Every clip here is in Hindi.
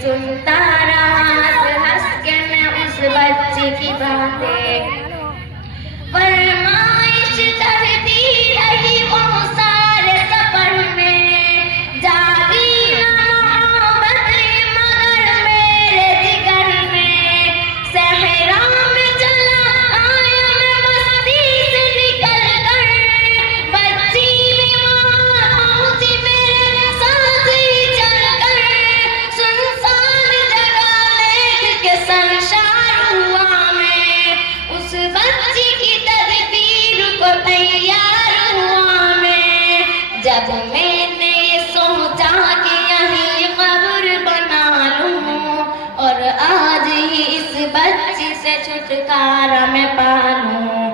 सुनता रहा हंस के मैं उस बच्चे की बातें। फरमाइश करती रही वो सारे सफर में, जागी ना मोहब्बत मगर मेरे जिगर में। सहरा में चला आया मैं मस्ती से निकल कर, बच्ची भी वहाँ पहुँची मेरे साथ ही चल कर। सुनसान जगह देख के संसार हुआ मैं, उस बच्ची की तदबीर को तैयार हुआ मैं। जब मैंने ये सोचा कि यहीं कब्र बना लूं और आज ही इस बच्ची से छुटकारा मैं पालूं।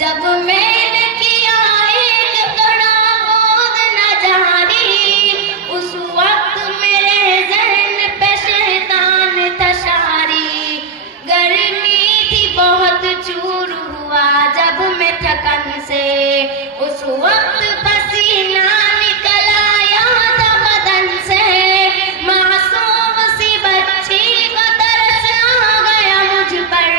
जब मैंने किया एक कड़ा गोद न जारी, उस वक्त मेरे ज़हन पे शैतान था शारी। गर्मी थी बहुत चूर हुआ जब मैं थकन से, उस वक्त पसीना निकल आया था बदन से। मासूम सी बच्ची को तरस आ गया मुझ पर,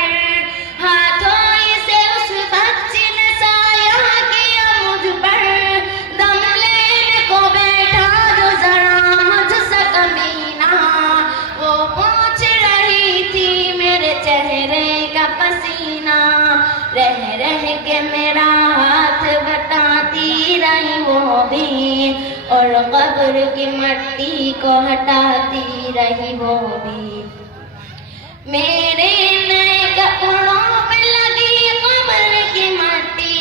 हाथों से उस बच्ची ने साया किया मुझ पर। दम लेने को बैठा जो जरा मुझसे कमीना, वो पूछ रही थी मेरे चेहरे का पसीना। रह रह के मेरा हाथ बटाती रही वो भी, और कब्र की मट्टी को हटाती रही वो भी। मेरे नए कपड़ों में लगी कब्र की मट्टी,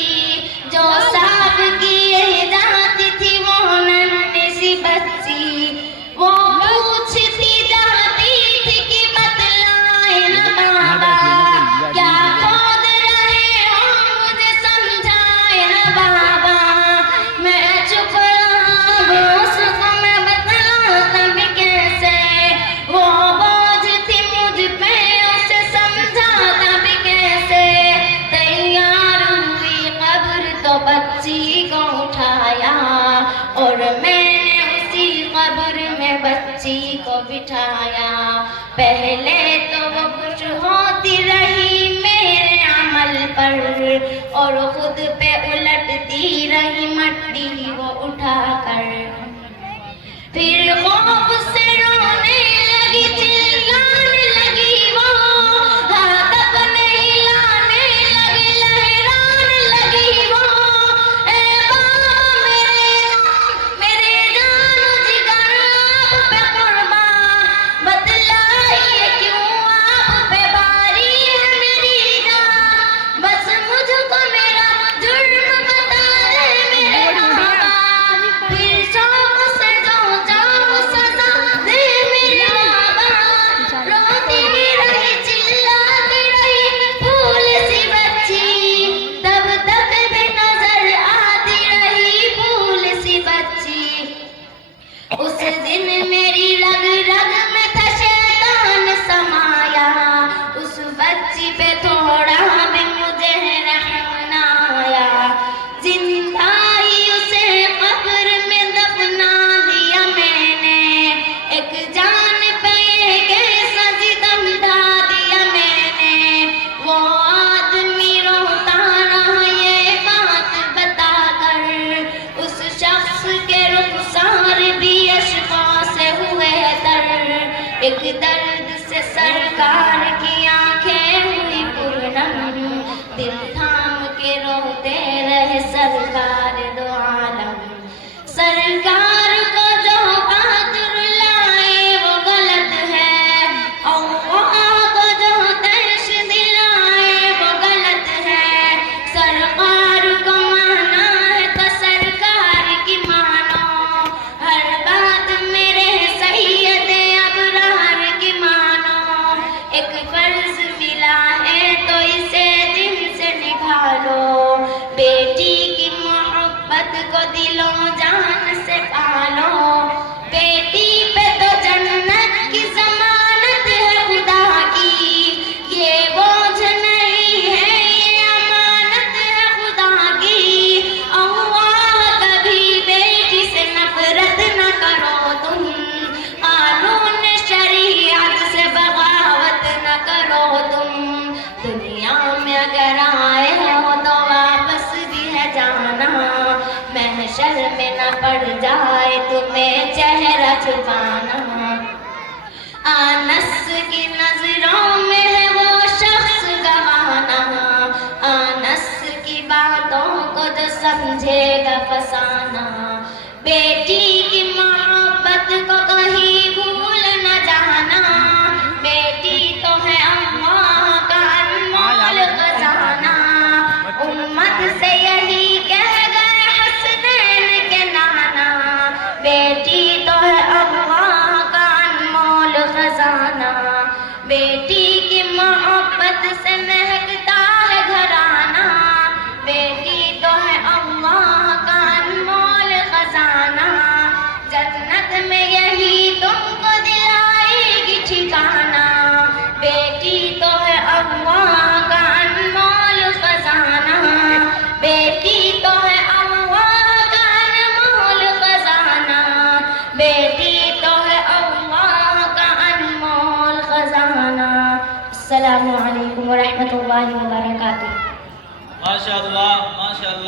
जो साफ किए जाती थी वो नन्ही सी बच्ची। वो पूछती जाती थी कि बतलाए न बाबा, क्या खोद रहे हो मुझे समझाए न बाबा। मैं चुप रहा उसको मैं बतलाता भी कैसे, वो बोझ थी मुझ पे उसे समझाता भी कैसे। तैयार हुई कब्र तो बच्ची को उठाया, और मैंने उसी कब्र में बच्ची को बिठाया। पहले तो वो खुश होती रही मेरे अमल पर, और खुद पे उलटती रही मट्टी वो उठाकर। फिर खौफ से रोने लगी, चिल्लाने लगी वो, हाथ अपने हिलाने लगी, लहराने लगी वो। ए बाबा मेरे जानो जिगर आप पे कुर्बान, बतलाइए क्यों आप पे बारी है मेरी जान। बस मुझको मेरा जुर्म बता दे मेरे बाबा, फिर शौक से जो जाऊं सजा दे मेरे बाबा। रोती रही चिल्लाती रही फूल सी बच्ची, तब तक भी नजर आती रही फूल सी बच्ची। उस दिन मेरी रग रग में था शैतान समाया, उस बच्ची पे थोड़ा भी मुझे रहम न आया। जिंदा ही उसे कब्र में दफना दिया मैंने, एक जान पे कैसा सितम ढा दिया मैंने। वो आदमी रोता रहा ये बात बताकर, उस शख्स के रुखसार भी अश्कों से हुए तर। एक दर्द से सरकार की आंखें हुई पूर्णम, दिल थाम के रोते रहे सरकार दो आलम। सरकार को जो बात रुलाए वो गलत है, अल्लाह को जो तैश दिलाए वो गलत है। सरकार को माना है तो सरकार की मानो, हर बात मेरे सैयद अबरार की छुपाना। आनस की नजरों में है वो शख्स गवाना, आनस की बातों को जो समझेगा फसाना। बेटी की मोहब्बत को कहीं भूल न जाना, बेटी तो है अल्लाह का अनमोल खजाना। उम्मत से यही कह गए हसनैन के नाना, बेटी तो है अल्लाह का अनमोल खजाना। बेटी की मोहब्बत से महकता है घराना, बेटी तो है अल्लाह का अनमोल खजाना। जन्नत में यही तुमको दिलाएगी ठिकाना, बेटी तो है अल्लाह का अनमोल खजाना। बेटी तो है अल्लाह का अनमोल खजाना, बेटी तो है अल्लाह का अनमोल खजाना। अस्सलामु अलैकुम व रहमतुल्लाहि व बरकातुहू। माशाअल्लाह माशाअल्लाह।